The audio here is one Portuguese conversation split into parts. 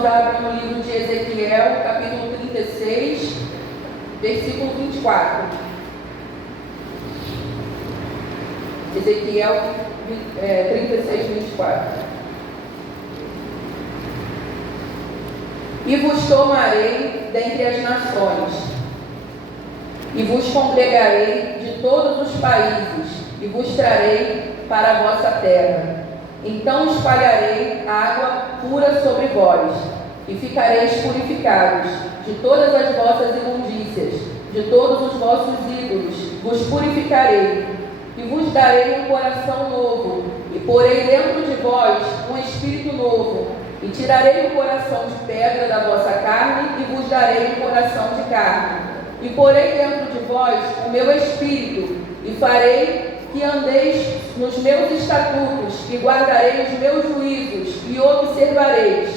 irmãos abram no livro de Ezequiel, capítulo 36, versículo 24. Ezequiel 36, 24. E vos tomarei dentre as nações, e vos congregarei de todos os países, e vos trarei para a vossa terra. Então espalharei água pura sobre vós, e ficareis purificados de todas as vossas imundícias, de todos os vossos ídolos, vos purificarei, e vos darei um coração novo, e porei dentro de vós um espírito novo, e tirarei o coração de pedra da vossa carne, e vos darei um coração de carne, e porei dentro de vós o meu espírito, e farei que andeis nos meus estatutos, e guardareis os meus juízos, e observareis,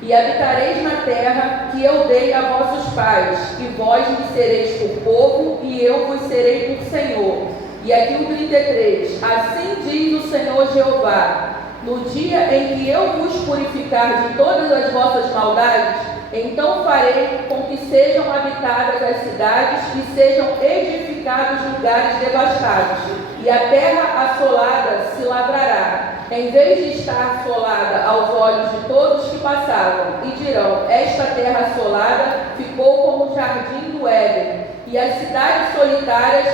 e habitareis na terra que eu dei a vossos pais, e vós me sereis por povo, e eu vos serei por Senhor. E aqui o 33, assim diz o Senhor Jeová, no dia em que eu vos purificar de todas as vossas maldades, então farei com que sejam habitadas as cidades e sejam edificados lugares devastados, e a terra assolada se lavrará, em vez de estar assolada aos olhos de todos que passavam, e dirão, esta terra assolada ficou como o jardim do Éden, e as cidades solitárias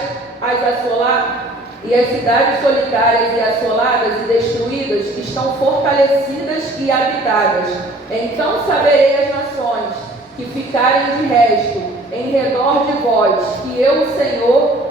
e assoladas e destruídas estão fortalecidas e habitadas. Então saberei as nações que ficarem de resto em redor de vós, que eu, o Senhor,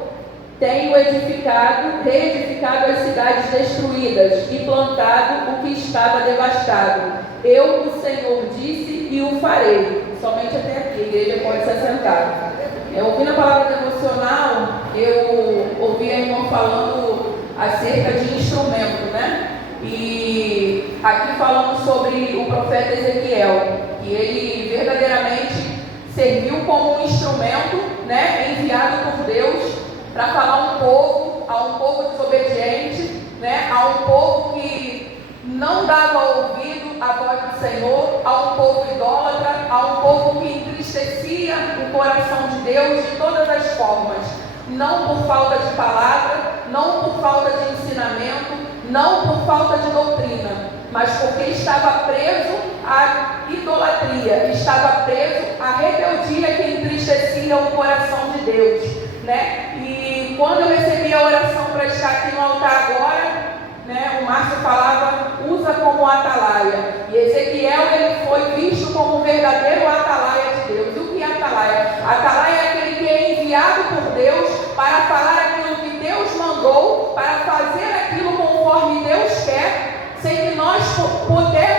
tenho reedificado as cidades destruídas e plantado o que estava devastado. Eu, o Senhor, disse e o farei. Somente até aqui, a igreja pode se assentar. Ouvindo a palavra devocional, eu ouvi a irmã falando acerca de instrumento, né? E aqui falando sobre o profeta Ezequiel, que ele verdadeiramente serviu como um instrumento, né, enviado por Deus para falar a um povo desobediente, né, a um povo que não dava ouvido à voz do Senhor, a um povo idólatra, a um povo que entristecia o coração de Deus de todas as formas, não por falta de palavra, não por falta de ensinamento, não por falta de doutrina, mas porque estava preso à idolatria, estava preso à rebeldia que entristecia o coração de Deus, né? E quando eu recebi a oração para estar aqui no altar agora, né, o Márcio falava, usa como atalaia, e Ezequiel ele foi visto como um verdadeiro atalaia de Deus. E o que é atalaia? Atalaia é aquele que é enviado por Deus para falar aquilo que Deus mandou, para fazer aquilo conforme Deus quer, sem que nós podemos,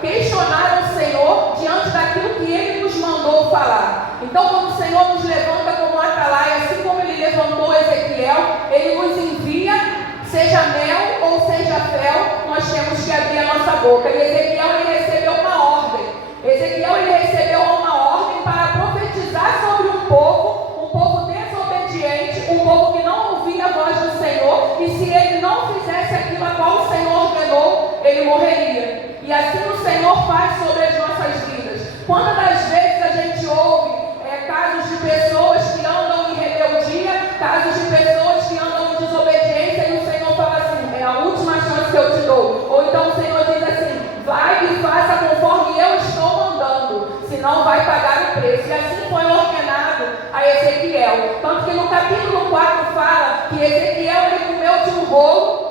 questionar o Senhor diante daquilo que Ele nos mandou falar. Então, quando o Senhor nos levanta como atalaia, assim como Ele levantou Ezequiel, Ele nos envia, seja mel ou seja fel, nós temos que abrir a nossa boca. E Ezequiel ele recebeu uma ordem. Ezequiel ele recebeu uma ordem para profetizar sobre um povo desobediente, um povo que não ouvia a voz do Senhor, e se ele não fizesse aquilo a qual o Senhor ordenou, ele morreria. E assim o Senhor faz sobre as nossas vidas. Quantas das vezes a gente ouve casos de pessoas que andam em rebeldia, casos de pessoas que andam em desobediência, e o Senhor fala assim, é a última chance que eu te dou. Ou então o Senhor diz assim, vai e faça conforme eu estou mandando, senão vai pagar o preço. E assim foi ordenado a Ezequiel. Tanto que no capítulo 4 fala que Ezequiel ele comeu de um rolo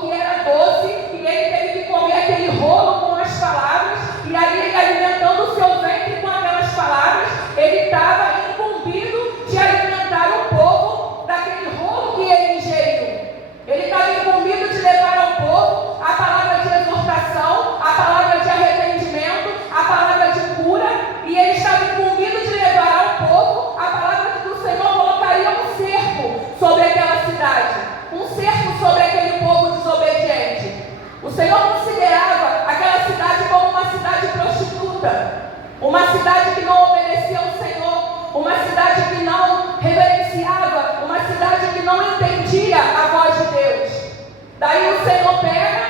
que era doce, e ele teve que comer aquele rolo com as palavras, e aí ele alimentando o seu ventre com aquelas palavras, ele estava incumbido de alimentar o povo daquele rolo que ele ingeriu. Ele estava incumbido de levar ao povo a palavra de exortação, a palavra de arrependimento, a palavra de cura, e ele estava incumbido de levar ao povo a palavra de que o Senhor colocaria um cerco sobre aquela cidade, um cerco sobre aquele povo desobediente. O Senhor considerava aquela cidade como uma cidade prostituta, uma cidade que não obedecia ao Senhor, uma cidade que não reverenciava, uma cidade que não entendia a voz de Deus. Daí o Senhor pega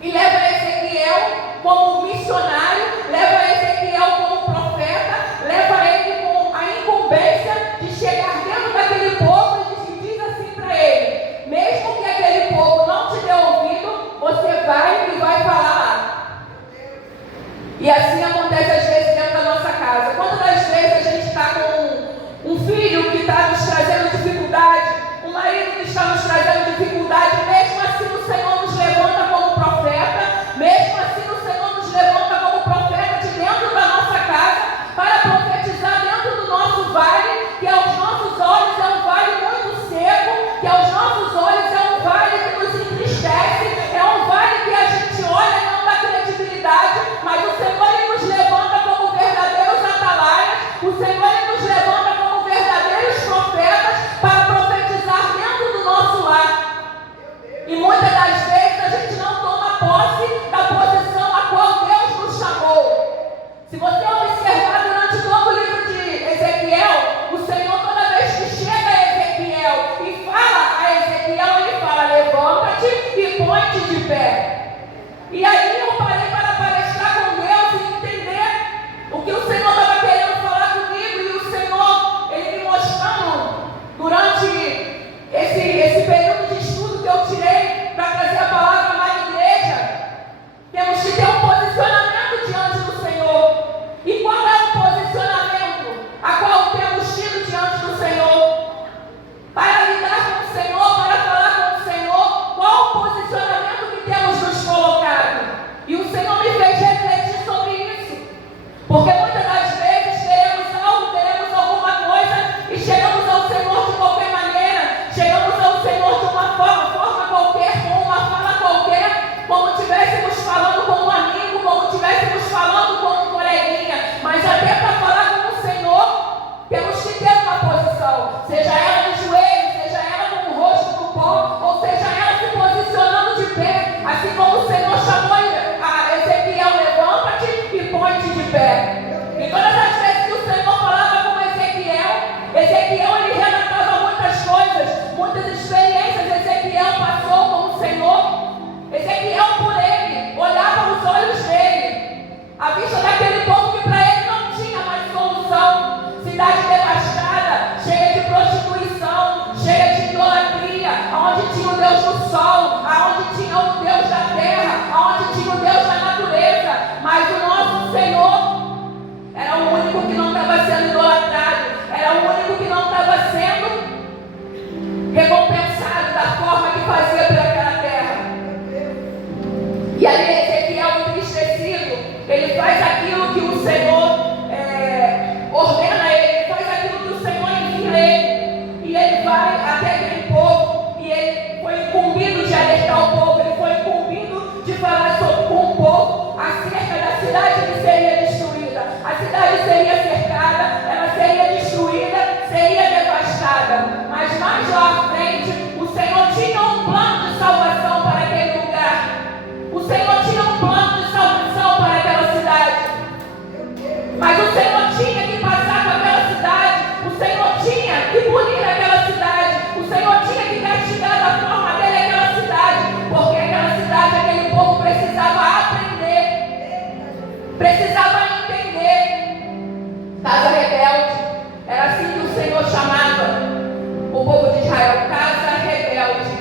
e leva Ezequiel como casa. Quantas das vezes a gente está com um filho que está nos trazendo dificuldade, um marido que está nos trazendo dificuldade, mesmo assim o Senhor nos levanta como profeta, mesmo assim o Senhor nos levanta como profeta de dentro da nossa casa, para profetizar dentro do nosso vale, que aos nossos olhos é um vale muito seco, que aos nossos olhos é um vale que nos entristece, é um vale que a gente olha e não dá credibilidade, mas o Senhor ele nos levanta como verdadeiros atalaias, o Senhor ele nos levanta como verdadeiros profetas para profetizar dentro do nosso lar. E muitas das vezes a gente não toma posse da posição a qual Deus nos chamou. Se você observar durante todo o livro de Ezequiel, o Senhor, toda vez que chega a Ezequiel e fala a Ezequiel, ele fala: levanta-te e põe-te de pé. E aí eu parei para palestrar com Deus e entender o que o Senhor estava querendo falar comigo, e o Senhor, ele me mostrando durante esse período de estudo que eu tirei para trazer a palavra na igreja. Temos que ter um posicionamento diante do Senhor. E qual é o posicionamento a qual temos tido diante do Senhor? Para lidar com o Senhor, para falar com o Senhor, qual o posicionamento que temos nos colocado? E o Senhor me fez refletir sobre isso. Porque muitas das vezes queremos algo, queremos alguma coisa e chegamos ao Senhor de qualquer maneira, chegamos ao Senhor de uma forma qualquer, com uma fala qualquer, como estivéssemos falando com um amigo, como estivéssemos falando com um coleguinha. Mas até para falar com o Senhor, temos que ter uma posição, seja ela de joelho, seja ela com o rosto no pó, ou seja ela se posicionando de pé, assim como o Senhor chamou a Ezequiel: levanta-te e põe-te de pé. E todas as vezes que o Senhor falava com Ezequiel ele relatava muitas coisas, muitas experiências. Ezequiel passou com o Senhor. Ezequiel, por ele, olhava nos olhos dele, à vista daquele povo que para ele não tinha mais solução. Cidade devastada, cheia de prostituição, cheia de idolatria, onde tinha o Deus do sol, onde tinha o Deus da terra, onde tinha o Deus da natureza. Mas o nosso Senhor era o único que não estava sendo idolatrado, era o único que não estava sendo recompensado da forma que fazia por aquela terra. E ali Ezequiel, entristecido, ele faz aquilo que o Senhor ordena ele, faz aquilo que o Senhor envia ele, e ele vai até aquele povo, e ele foi incumbido de alertar o povo, ele foi incumbido de falar com o povo acerca da cidade que seria destruída. A cidade seria cercada, ela seria destruída, seria devastada. Mas mais lá à frente, o Senhor tinha um plano de salvação para aquele lugar. O Senhor tinha um plano de salvação para aquela cidade. Mas o Senhor tinha que passar com aquela cidade. O Senhor tinha que punir aquela cidade. O Senhor tinha que castigar da forma dele aquela cidade. Porque aquela cidade, aquele povo precisava aprender, precisava entender. Casa rebelde. Era assim que o Senhor chamava o povo de Israel: casa rebelde.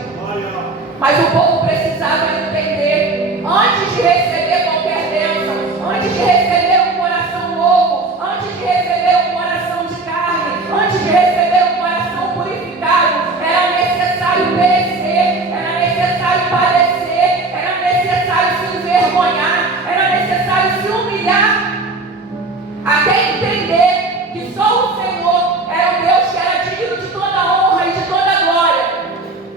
Mas o povo precisava entender, antes de receber qualquer bênção, antes de receber um coração novo, antes de receber um coração de carne, antes de receber um coração purificado, era necessário perecer, era necessário padecer, era necessário se envergonhar, era necessário se humilhar, até entender que só o Senhor era o Deus que era digno de toda honra e de toda glória,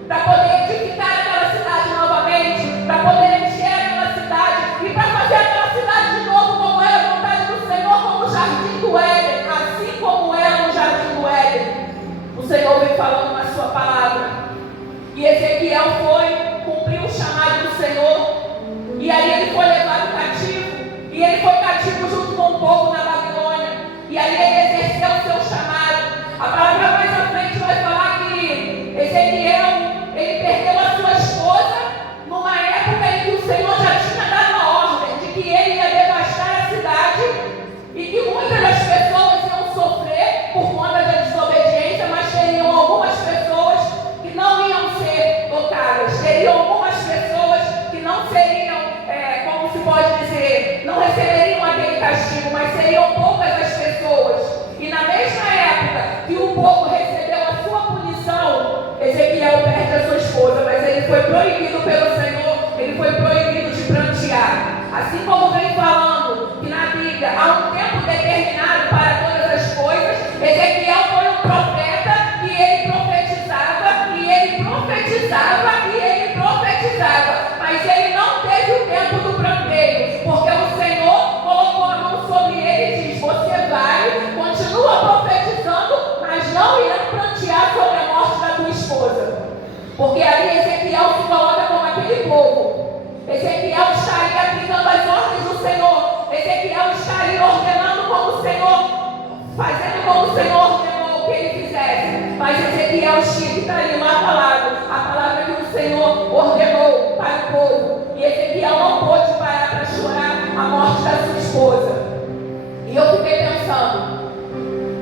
para poder edificar aquela cidade novamente, para poder encher aquela cidade e para fazer aquela cidade de novo como era a vontade do Senhor, como o jardim do Éden, assim como era no jardim do Éden. O Senhor vem falando na sua palavra. E Ezequiel cumpriu o chamado do Senhor, e aí ele foi levado cativo, e ele foi cativo junto com o povo na Babilônia, e aí ele exerceu o seu chamado. A palavra mais à frente vai falar que Ezequiel, ele perdeu a sua esposa numa época em que o Senhor já tinha dado a ordem de que ele ia devastar a cidade, e que muitas das pessoas iam sofrer por conta da desobediência, mas teriam algumas pessoas que não iam ser tocadas, teriam algumas pessoas que não seriam, como se pode dizer, não receberiam aquele castigo, mas seriam poucas as pessoas para sua esposa, mas ele foi proibido pelo Senhor, ele foi proibido de prantear. Assim como vem falando que na Bíblia há um tempo determinado para todas as coisas, Ezequiel foi um profeta e ele profetizava, e ele profetizava, e ele profetizava, mas ele não teve o tempo do pranteio, porque o Senhor colocou a mão sobre ele e diz: você vai, continua profetizando, mas não irá prantear sobre a morte da tua esposa. Porque ali Ezequiel se coloca como aquele povo. Ezequiel está ali aplicando as ordens do Senhor. Ezequiel está ali ordenando como o Senhor, fazendo como o Senhor ordenou que ele fizesse. Mas Ezequiel está ali lado a lado, a palavra que o Senhor ordenou para o povo. E Ezequiel não pôde parar para chorar a morte da sua esposa. E eu fiquei pensando,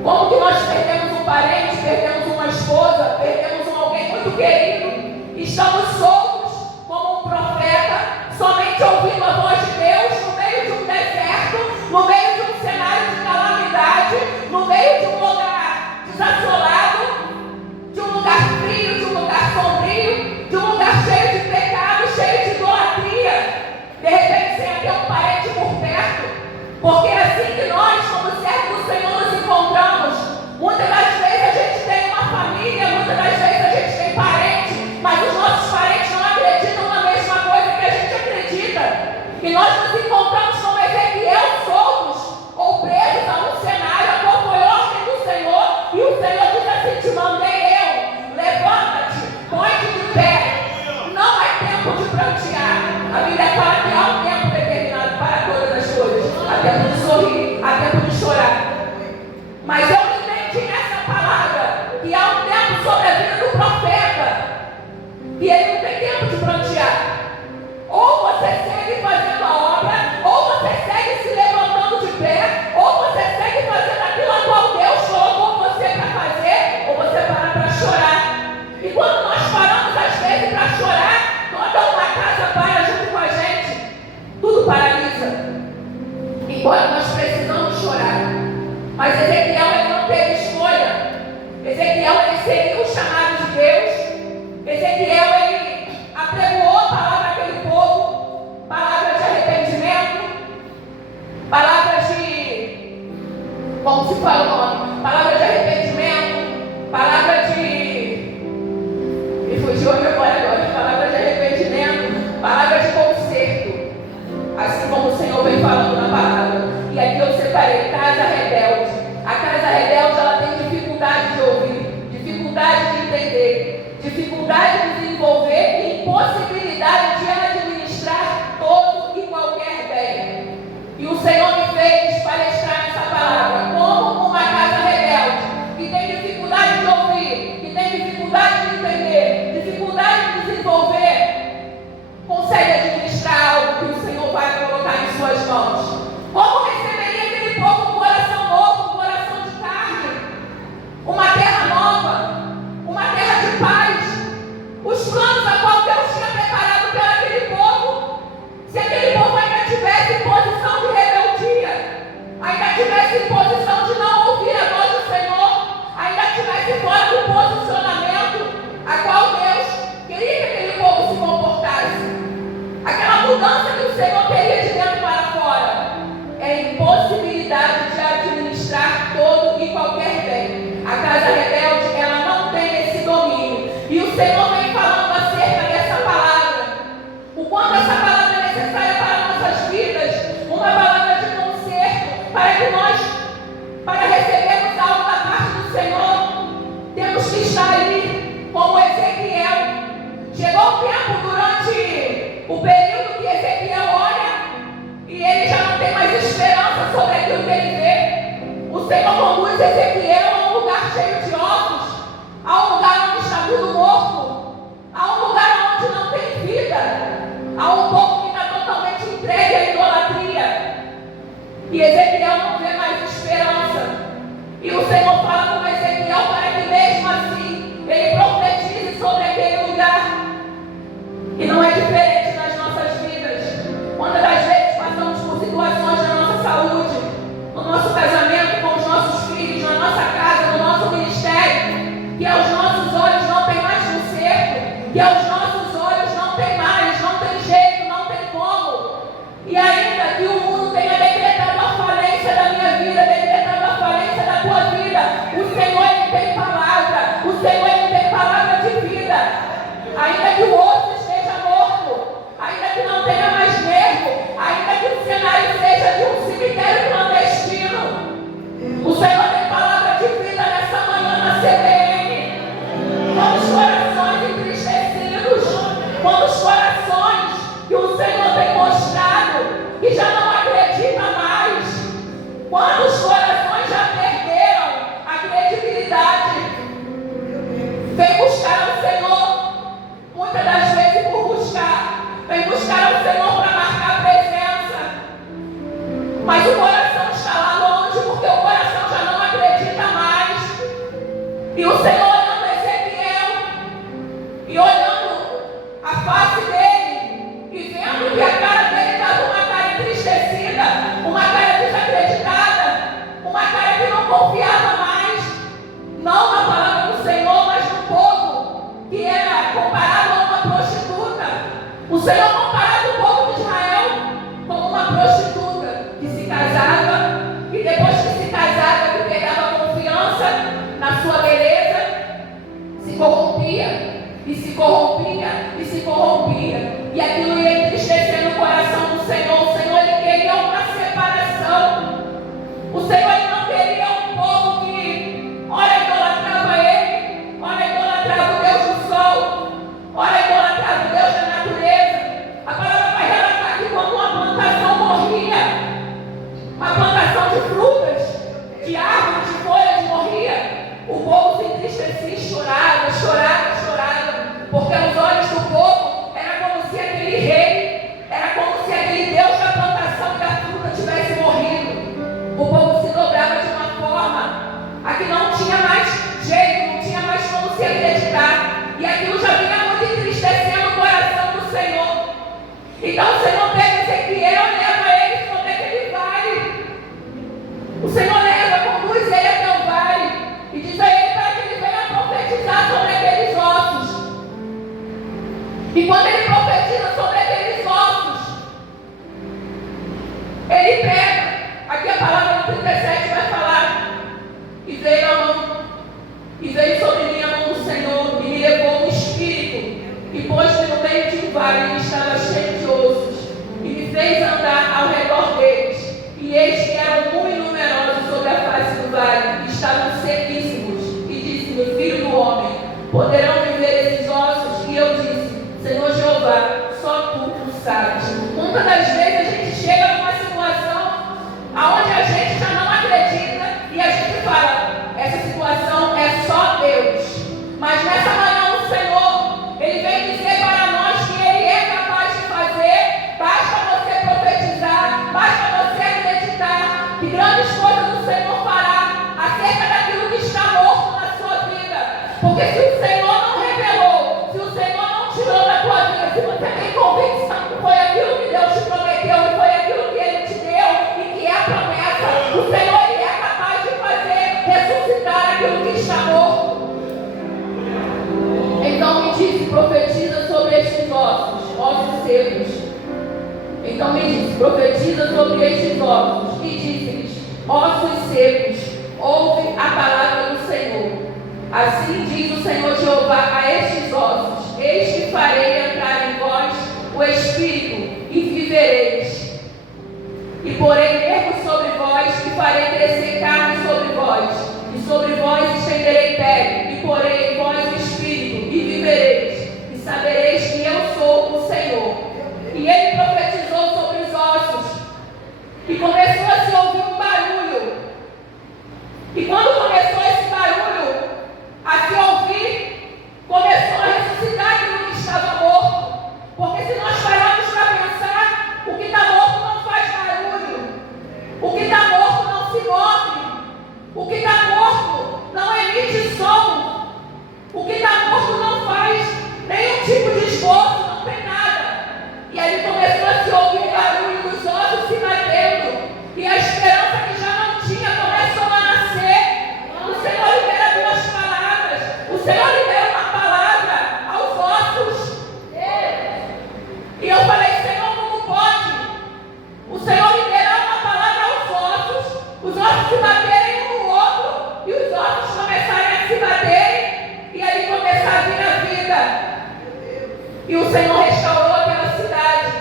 como que nós perdemos um parente, perdemos uma esposa, perdemos alguém muito querido, estamos soltos como um profeta, somente ouvindo a voz de Deus no meio de um deserto, no meio de um cenário de calamidade, no meio de um lugar desassolado, de um lugar frio, de um lugar sombrio, de um lugar cheio de pecado, cheio de idolatria, de repente sem ter um parente por perto. Porque é assim que nós, como servos do Senhor, nos encontramos. Muitas das vezes a gente tem uma família, muitas das vezes a gente tem parentes, mas os nossos parentes não acreditam na mesma coisa que a gente acredita. E nós nos encontramos como Ezequiel, soltos ou presos a um cenário a qual foi ordem do Senhor, e o Senhor diz assim: te mandei eu, levanta-te, põe-te de pé. Não é tempo de prantear. A Bíblia fala que há um tempo determinado para todas as coisas. Há tempo de sorrir, há tempo de chorar. Mas eu entendi nessa palavra que há um tempo sobre a vida do profeta, e ele não tem tempo de prantear. Ou você segue fazendo a obra, ou você segue se levantando de pé, ou você segue fazendo aquilo a qual Deus colocou você para fazer, ou você para chorar. E quando nós paramos às vezes para chorar, toda uma casa para junto com a gente, tudo paralisa. Enquanto nós precisamos chorar. Mas Ezequiel, ele não teve escolha. Ezequiel, ele seguiu o chamado de Deus. Ezequiel, ele apregoou a palavra àquele povo, palavra de arrependimento, palavra de, como se fala o nome? Palavra de arrependimento, palavra de, me fugiu a memória agora, palavra de arrependimento, palavra de conserto, assim como o Senhor vem falando na palavra. E aqui eu separei casa rebelde. A casa rebelde, ela tem dificuldade de ouvir, dificuldade de entender, dificuldade de desenvolver e impossibilidade de administrar todo e qualquer bem. E o Senhor me fez palestrar essa palavra como uma casa rebelde, que tem dificuldade de ouvir, que tem dificuldade de entender, dificuldade de desenvolver, consegue administrar algo que o Senhor vai colocar em suas mãos. Como receberia aquele povo um coração novo, um coração de carne, uma terra nova, uma terra de paz, os planos a qual Deus tinha preparado para aquele povo, se aquele povo ainda tivesse em posição de rebeldia, ainda tivesse em posição de não ouvir a voz do Senhor, ainda tivesse fora do posicionamento a qual Deus queria que aquele povo se comportasse, aquela mudança que o Senhor queria de dentro para fora, é impossibilidade de administrar todo e qualquer bem. A casa rebelde, ela não tem esse domínio. E o Senhor vem falando acerca dessa palavra. O quanto essa palavra é necessária para nossas vidas. Uma palavra de conserto, para que nós, para recebermos algo da parte do Senhor, temos que estar ali como Ezequiel. Chegou o tempo durante o período que Ezequiel olha e ele já não tem mais esperança sobre aquilo que ele vê. O Senhor conduz Ezequiel a um lugar cheio de ossos, a um lugar onde está tudo morto, a um lugar onde não tem vida, a um povo que está totalmente entregue à idolatria. E Ezequiel não vê mais esperança. E o Senhor fala com Ezequiel para que mesmo assim ele profetize sobre aquele lugar. E não é diferente nas nossas vidas. Quantas das vezes passamos por situações na nossa saúde, no nosso casamento, com os nossos filhos, na nossa casa, no nosso ministério, que aos nossos olhos não tem mais conserto, o coração está lá longe, porque o coração já não acredita mais. E o Senhor olhando Ezequiel e olhando a face dele e vendo que a cara dele estava uma cara entristecida, uma cara desacreditada, uma cara que não confiava mais, não na palavra do Senhor, mas no povo, que era comparado a uma prostituta. O Senhor comparava o povo de Israel como uma prostituta que se casava e depois que se casava, que pegava confiança na sua beleza, se corrompia e se corrompia e se corrompia, e aquilo ia entristecendo o coração do Senhor. O Senhor, ele queria uma separação. O Senhor, ele não queria um povo que ora idolatrava ele, ora idolatrava o Deus do sol, ora idolatrava o Deus da natureza. A palavra vai relatar que quando uma plantação morria, uma plantação de frutas, de árvores, de folhas morria, o povo se entristecia e chorava, chorava, chorava, porque aos olhos do povo era como se aquele rei, era como se aquele Deus da plantação e da fruta tivesse morrido. O povo se dobrava de uma forma a que não tinha mais jeito, não tinha mais como se acreditar, e aquilo já vinha muito entristecendo o coração do Senhor. Então o Senhor pega Ezequiel e leva ele sobre aquele vale. O Senhor leva, conduz ele até o vale e diz a ele para que ele venha profetizar sobre aqueles ossos. E quando ele profetiza sobre aqueles ossos, ele pega, aqui a palavra no 37 vai falar, e veio sobre mim a mão do Senhor, e me levou um espírito, e pôs-me no meio de um vale, que estava cheio de ossos, e me fez andar ao redor deles, e eis que eram muito numerosos sobre a face do vale, e estavam sequíssimos, e disse-me: filho do homem, poderão viver esses ossos? E eu disse: Senhor Jeová, só tu o sabes. Muitas das vezes a gente chega numa situação aonde a gente já não acredita e a gente fala: essa situação é só Deus. Mas nessa manhã o Senhor, ele vem dizer para nós que ele é capaz de fazer. Basta você profetizar, basta você acreditar que grandes coisas o Senhor fará acerca daquilo que está morto na sua vida. Porque se o Senhor não revelou, se o Senhor não tirou da tua vida, se você tem convicção que foi aquilo que Deus te prometeu, que foi aquilo que ele te deu e que é a promessa, o Senhor, ele é capaz de fazer ressuscitar aquilo que está morto. Então me diz, profetiza sobre estes ossos, ossos secos. Então me diz, profetiza sobre estes ossos, e disse-lhes: ossos secos, ouve a palavra do Senhor. Assim diz o Senhor Jeová a estes ossos: eis que farei entrar em vós o Espírito, e vivereis. E porei nervos sobre vós, e farei crescer carne sobre vós, e sobre vós estenderei pele, e porei em vós o Espírito, e vivereis, e sabereis que eu sou o Senhor. E ele profetizou sobre os ossos, e começou a se ouvir um barulho. E quando começou esse barulho a se ouvir, começou a ressuscitar aquilo que estava morto. Porque se nós pararmos para pensar, o que está morto não faz barulho, o que está morto não se move, o que está morto não emite som, o que está morto não faz nenhum tipo de esforço, não tem nada. E aí começou a se ouvir o barulho dos ossos se batendo, e a esperança que já não tinha começou a nascer. O Senhor libera duas palavras, o Senhor libera uma palavra aos ossos. E eu falei: Senhor, como pode o Senhor liberar uma palavra aos ossos, os ossos se baterem um no outro, e os ossos começarem a se baterem, e ali começar a vir a vida. E o Senhor restaurou aquela cidade.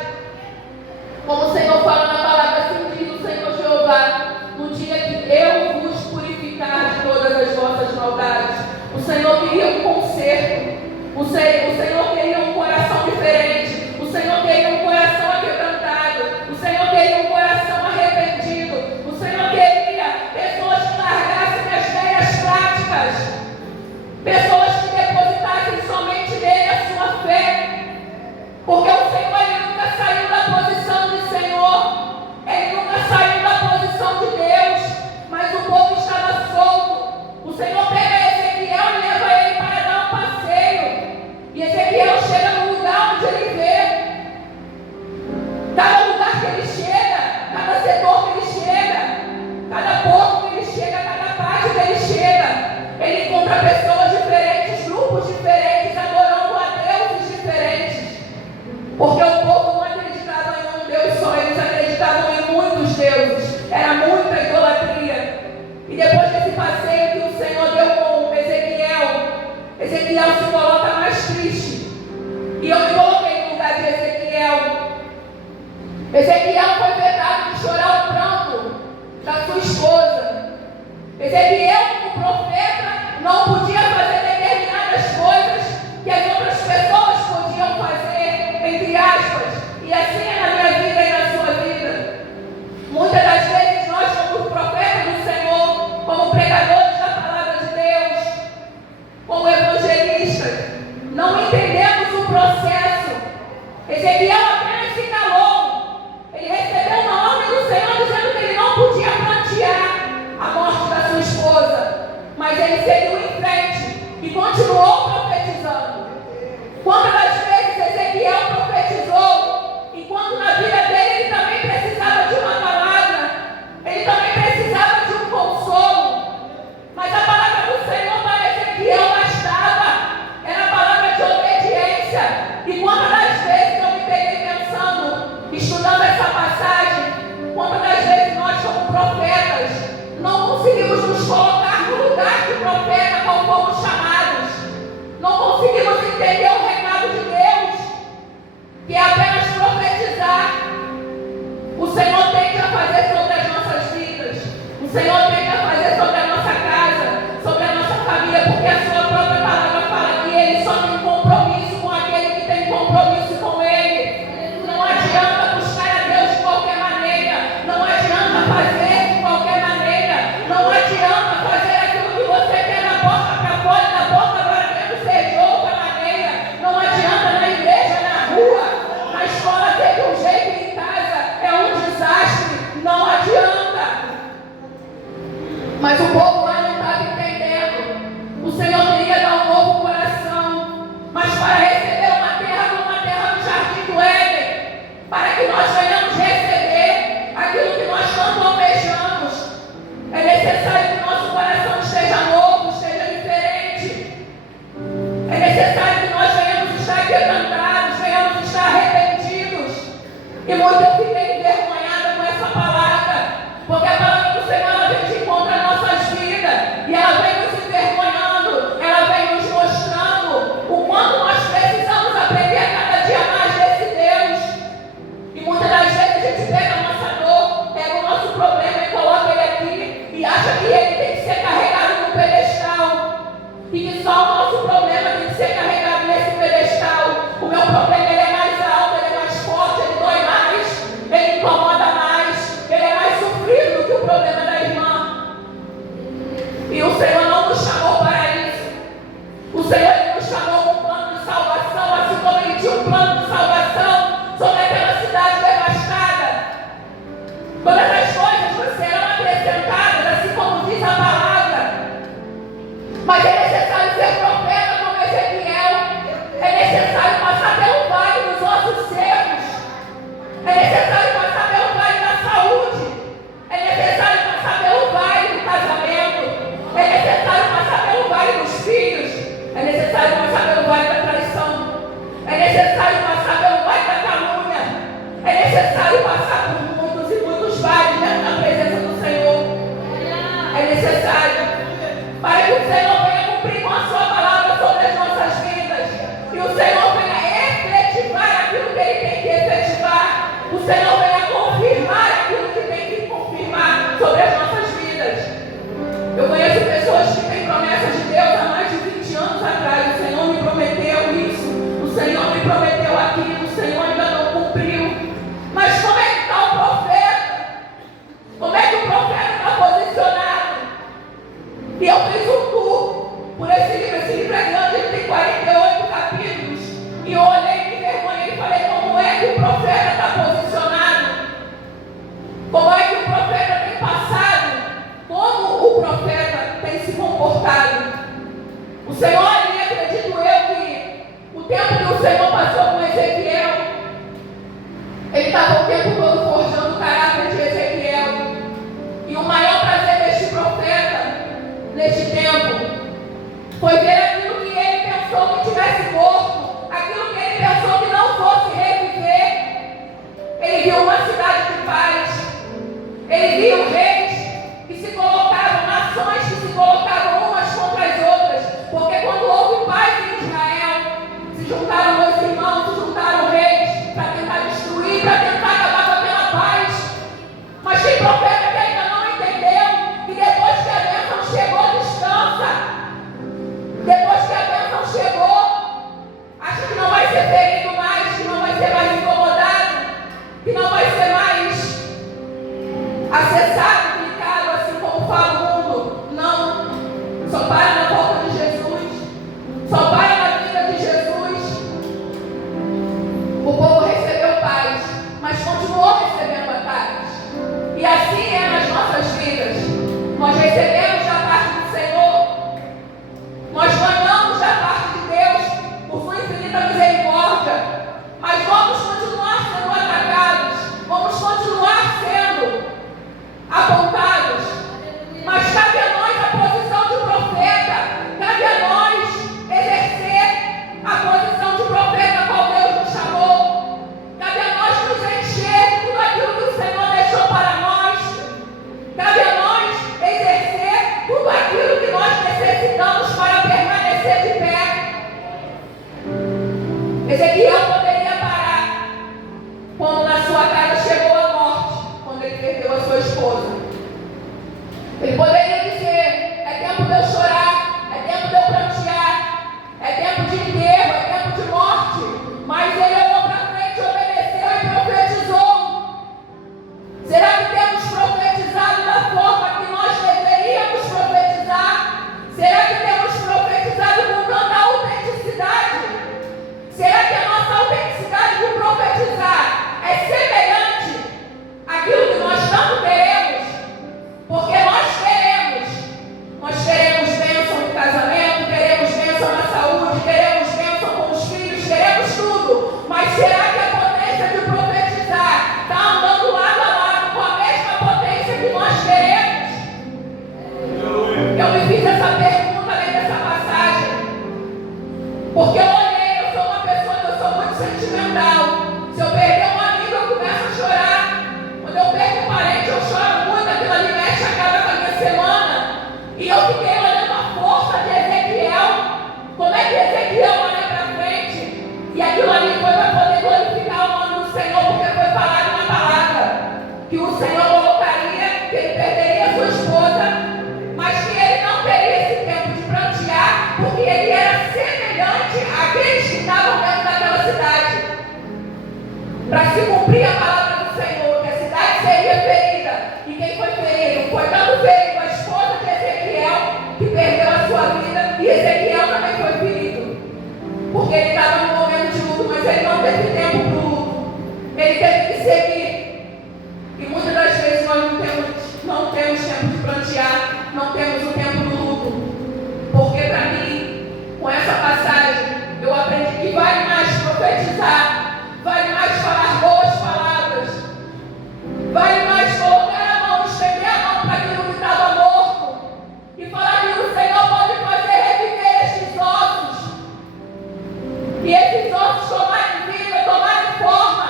Como o Senhor fala na palavra, assim diz o Senhor Jeová: no dia que eu vos purificar de todas as vossas maldades. O Senhor queria um conserto. O Senhor queria um coração diferente. O Senhor queria um coração aquebrantado. O Senhor queria um coração arrependido. O Senhor queria pessoas que largassem as velhas práticas, pessoas que depositassem somente nele a sua fé. Porque o Senhor, ele nunca saiu da posição de Senhor. Ele nunca saiu da posição deuses. Era muita idolatria. E depois desse passeio que o Senhor deu com Ezequiel se coloca mais triste. E eu me coloquei no lugar de Ezequiel. Ezequiel foi vedado de chorar o pranto da sua esposa. Ezequiel, como profeta, não podia fazer determinadas coisas que as outras pessoas podiam fazer, entre aspas. E assim é na minha vida e na sua vida. Muitas das vezes nós, como profetas do Senhor, como pregadores da palavra de Deus, como evangelistas, não entendemos o processo. Ezequiel apenas se calou. Ele recebeu uma ordem do Senhor dizendo que ele não podia plantear a morte da sua esposa. Mas ele seguiu em frente e continuou profetizando. Quantas das vezes Ezequiel profetizou, enquanto na vida dele ele também precisava de uma palavra, ele também precisava de um consolo. Mas a palavra do Senhor para Ezequiel bastava. Era a palavra de obediência. E quantas das vezes eu me peguei pensando, estudando essa passagem, quantas das vezes nós, como profetas, não conseguimos nos colocar no lugar de profeta como fomos chamados. Não conseguimos entender o recado de Deus, que é apenas profetizar. O Senhor tende a fazer sobre as nossas vidas. O Senhor tende a fazer sobre a nossa casa, sobre a nossa família, porque a sua própria palavra fala que Ele só tem compromisso com aquele que tem compromisso com Ele. Não adianta buscar a Deus de qualquer maneira. Não adianta fazer de qualquer maneira. Não adianta fazer aquilo que você quer da porta para fora e da porta para dentro ser de outra maneira. Não adianta na igreja, na rua, na escola ter de um jeito e em casa é um desastre. Não adianta. Mas o povo lá não estava entendendo. O Senhor queria dar um novo coração. Mas para receber uma terra como a terra do jardim do Éden, para que nós venhamos receber aquilo que nós tanto almejamos, é necessário que nosso coração esteja novo, esteja diferente. É necessário que nós venhamos estar quebrantados, venhamos estar arrependidos. E muito eu fiquei envergonhada com essa palavra, porque a palavra do Senhor ela vem de encontro às nossas vidas, e ela vem nos envergonhando, ela vem nos mostrando o quanto nós precisamos aprender a cada dia mais desse Deus. E muitas das vezes a gente pega a nossa dor, pega o nosso problema e coloca ele aqui, e acha que ele tem que ser carregado no pedestal, e que só o nosso problema tem que ser carregado nesse pedestal. O meu problema ele é mais alto, ele é mais forte, ele dói mais, ele incomoda mais, ele é mais sofrido do que o problema da irmã. E o Senhor não nos chamou para isso. O Senhor ele nos chamou com um plano de salvação, assim como ele tinha um plano de salvação sobre aquela cidade devastada. Todas as coisas serão acrescentadas, assim como diz a palavra. Mas é necessário ser profeta como Ezequiel. É necessário passar pelo vale dos ossos secos. É necessário passar pelo vale da saúde. É necessário passar pelo vale do casamento. É necessário passar pelo vale dos filhos. É necessário passar pelo vale da traição. É necessário passar pelo vale da calúnia. É necessário passar por muitos e muitos vales dentro da presença do Senhor. É necessário para que o Senhor venha cumprir com a sua palavra sobre as nossas vidas. E o Senhor venha efetivar aquilo que Ele tem que efetivar. O Senhor venha confirmar aquilo que tem que confirmar sobre as nossas vidas. Eu conheço pessoas que têm promessas de Deus há mais de 20 anos atrás. O Senhor me prometeu isso. O Senhor me prometeu aquilo. O Senhor ainda não cumpriu. Mas como é que está o profeta? Como é que o profeta está posicionado? E eu fiz um tour por esse livro é grande, ele tem 48 capítulos. E eu olhei, me vergonhei e falei, como é que o profeta está posicionado? Como é que o profeta tem passado? Como o profeta tem se comportado? O Senhor ali, acredito eu que o tempo que o Senhor passou com Ezequiel, ele estava o tempo todo forjando o caráter de Ezequiel. E o maior prazer deste profeta, neste tempo, foi ver aquilo que ele pensou que tivesse morto, aquilo que ele pensou que não fosse reviver. Ele viu uma cidade de paz, acessado, clicado, assim como fala o mundo. Não. Só para na volta de Jesus. Só para na vida de Jesus. O povo recebeu paz, mas continuou recebendo ataques. E assim é nas nossas vidas. Nós recebemos da parte do Senhor. Nós ganhamos da parte de Deus por sua infinita misericórdia. Mas vamos continuar sendo atacados. Vamos continuar sendo apontados. Mas cabe a nós a posição de profeta. Cabe a nós exercer a posição de profeta a qual Deus nos chamou. Cabe a nós nos encher de tudo aquilo que o Senhor deixou para nós. Cabe a nós exercer tudo aquilo que nós necessitamos para permanecer de pé. Ezequiel poderia parar quando na sua casa chegou a morte, quando ele perdeu a sua esposa. Ele poderia dizer: é tempo de eu chorar, é tempo de eu prantear, é tempo de enterro, é tempo de morte. Mas ele olhou para frente, obedeceu e profetizou. Será que temos profetizado da forma que nós deveríamos profetizar? Será que temos profetizado com tanta autenticidade? Será que a nossa autenticidade de profetizar é semelhante àquilo que nós tanto queremos? Porque nós queremos bênção no casamento, queremos bênção na saúde, queremos bênção com os filhos, queremos tudo. Mas será que a potência de profetizar está andando lado a lado com a mesma potência que nós queremos? Eu me fiz essa pergunta além dessa passagem, porque eu olhei, eu sou uma pessoa que eu sou muito sentimental. Se eu perder um amigo, eu começo a chorar. Quando eu perco um parente, eu choro muito, aquilo ali mexe, acaba com a minha semana. E eu fiquei olhando a força de Ezequiel. Como é que Ezequiel olha para frente? E aquilo ali foi para poder glorificar o nome do Senhor, porque foi falado uma palavra que o Senhor colocaria, que ele perderia sua esposa, mas que ele não teria esse tempo de prantear, porque ele era semelhante àqueles que estavam dentro daquela cidade. Para se cumprir a palavra do Senhor, que a cidade seria ferida. E quem foi ferido? Foi tanto ferido a esposa de Ezequiel, que perdeu a sua vida, e Ezequiel também foi ferido. Porque ele estava no momento de luto, mas ele não teve tempo para o luto. Ele teve que seguir. E muitas das vezes nós não temos tempo de prantear, não temos o tempo do luto. Porque para mim, com essa passagem, eu aprendi que vale mais profetizar. Vale mais falar boas palavras. Vale mais colocar a mão, estender a mão para aquilo que estava morto. E falar que o Senhor pode fazer reviver estes ossos. E esses ossos tomarem vida, tomarem forma.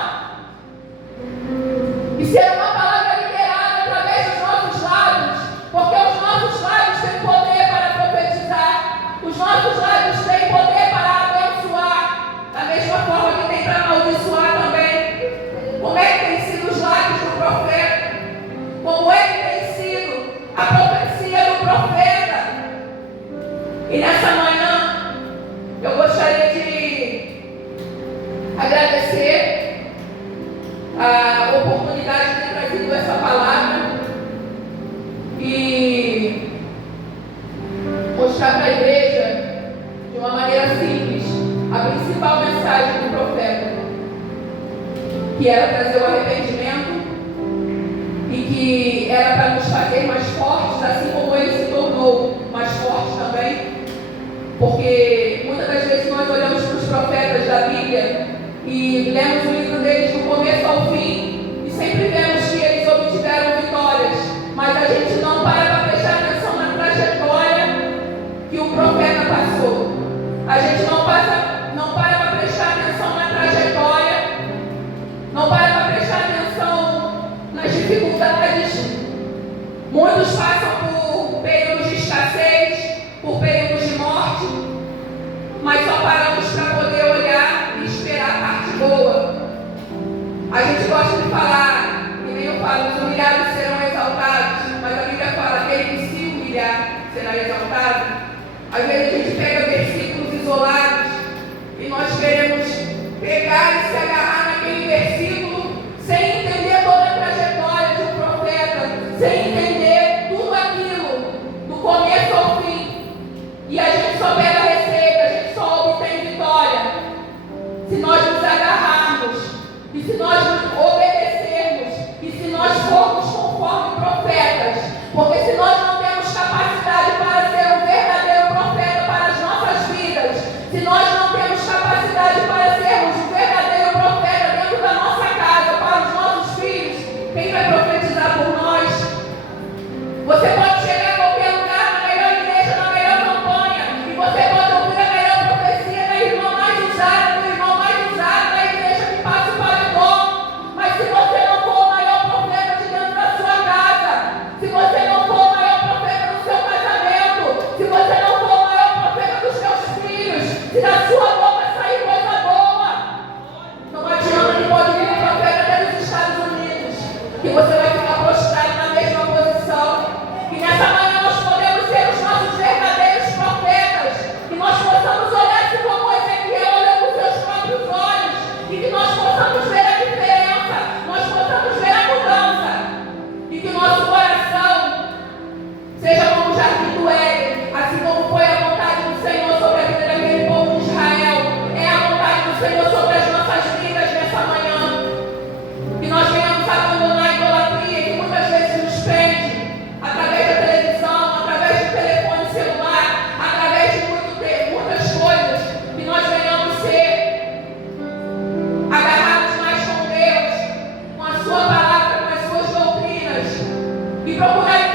E ser uma palavra liberada através dos nossos lábios. Porque os nossos lábios têm poder para profetizar. Os nossos lábios têm poder para abençoar. Da mesma forma que tem para amaldiçoar também. Como é que tem sido os lábios do profeta? Como é que tem sido a profecia do profeta? E nessa manhã, eu gostaria de agradecer a oportunidade de ter trazido essa palavra e mostrar para a igreja, de uma maneira simples, a principal mensagem do profeta, que era trazer o arrependimento e que era para nos fazer mais fortes, assim como ele se tornou mais forte também. Porque muitas das vezes nós olhamos para os profetas da Bíblia e lemos o livro deles do começo ao fim e sempre vemos que eles obtiveram vitórias, mas a gente não para prestar atenção na trajetória que o profeta passou. A gente não para prestar atenção na trajetória, não para prestar atenção nas dificuldades. Muitos passam por períodos de escassez, por períodos de morte, mas só paramos para poder olhar e esperar a parte boa. A gente gosta de falar, e nem eu falo, os humilhados serão exaltados, mas a Bíblia fala, aquele que se humilhar será exaltado. Às vezes a gente pega versículos isolados e nós queremos pegar e se agarrar naquele versículo sem entender toda a trajetória de um profeta. sem entender tudo aquilo, do começo ao fim. E a gente só pega a receita, a gente só obtém vitória se nós nos agarrarmos, e se nós obedecermos, e se nós formos conforme profetas. Porque se nós não temos capacidade para ser um verdadeiro profeta para as nossas vidas, se nós não temos capacidade para sermos um verdadeiro profeta dentro da nossa casa, para os nossos filhos, quem vai profetizar por nós? Você pode chegar a qualquer lugar, na melhor igreja, na melhor campanha, e você pode ouvir a melhor profecia da irmã mais usada, do irmão mais usado da igreja que passa o paredão. Mas se você não for o maior profeta de dentro da sua casa, se você não for o maior profeta do seu casamento, se você não for o maior profeta dos seus filhos, se da sua boca sair coisa boa, não adianta que pode vir um profeta até dos Estados Unidos, que você vai ficar prostrado na mesma posição. E nessa manhã nós podemos ser os nossos verdadeiros profetas, que nós possamos olhar assim como Ezequiel olhou com seus próprios olhos, e que nós possamos ver a diferença, nós possamos ver a mudança, e que o nosso coração seja como o jardim do Éden, assim como foi a vontade do Senhor sobre a vida daquele povo de Israel, é a vontade do Senhor sobre as nossas vidas nessa manhã. Que nós venhamos abandonar a idolatria que muitas vezes nos prende, através da televisão, através do telefone celular, através de muitas coisas, que nós venhamos ser agarrados mais com Deus, com a sua palavra, com as suas doutrinas, e procurar